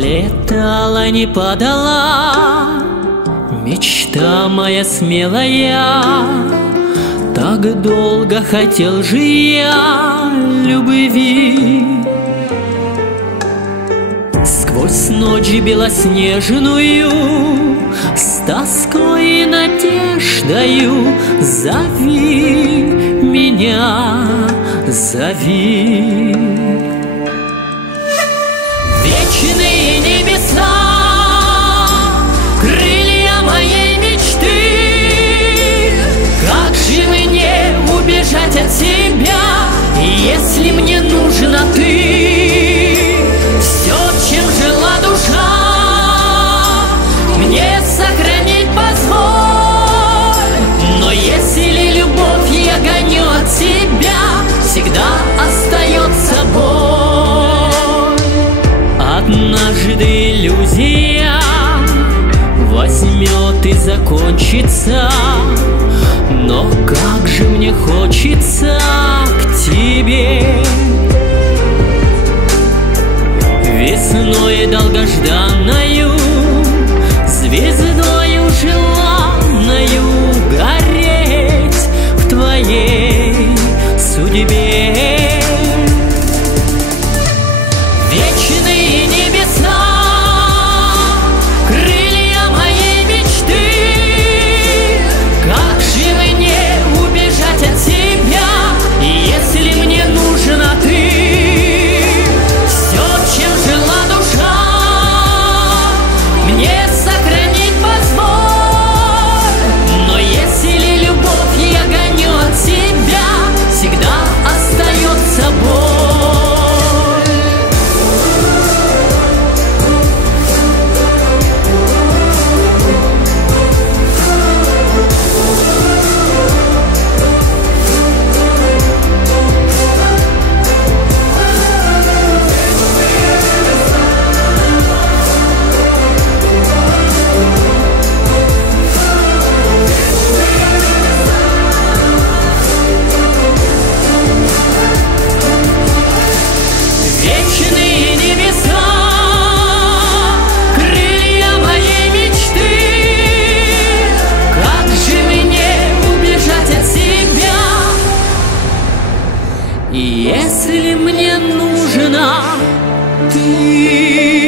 Летала, не падала, мечта моя смелая. Так долго хотел же я любви. Сквозь ночь белоснежную, с тоской и надеждою зови меня, зови. Вечные небеса, крылья моей мечты, как же мне убежать от тебя, если мне нужна ты? Все, чем жила душа, мне сохранить позволь. Но если любовь я гоню от тебя, всегда остается боль. Однажды иллюзия возьмет и закончится, но как же мне хочется к тебе. Весною долгожданною, звездою желанною гореть в твоей судьбе. Вечные небеса, крылья моей мечты, как же мне убежать от тебя, если мне нужна ты? Все, чем жила душа, мне сохранить позволь. Но если любовь я гоню от тебя, всегда остается боль. Вечные небеса, крылья моей мечты, как же мне убежать от тебя, если мне нужна ты?